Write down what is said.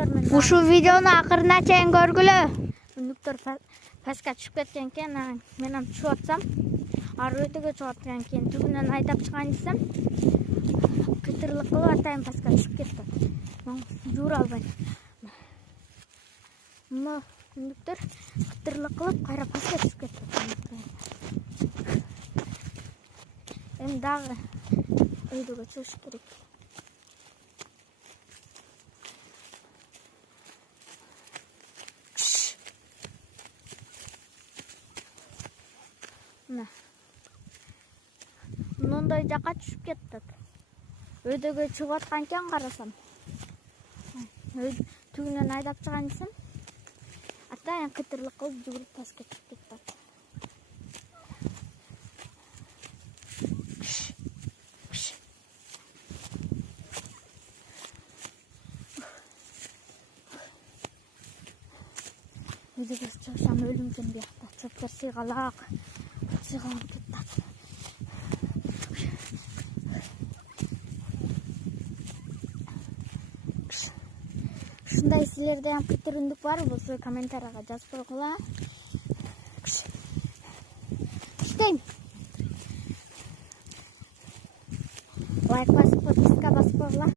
Ушул видеону акырына чейин көргүлө. Өнүктөр паска түшүп кеткен экен. Мен ам түшүп атсам, ар өтөгө чыгып аткан экен. Түгүнөн айдап чыган десем, кытырлык кылып атайын паска түшүп кетти. Мен жуура албайм. Өнүктөр кытырлык кылып кайра паска түшүп кетти. Эми дагы өйдөгө чыгыш керек. Мындай жака түшүп кеттик. Өйдөгө чыгып аткан экен, карасам. Түгүнөн айдап чыган десем, атайын кытырлык кылып жүгүрүп паска түшүп кетти. Өйдөгө чыгсам өлүмдөн биякта чөптөр сыйгалап кетти. Ушундай силерде ham кытыр үндүк бар болсо комментарийга жазып койгула. Иштейм. Лайк басып, подписка басып койгула.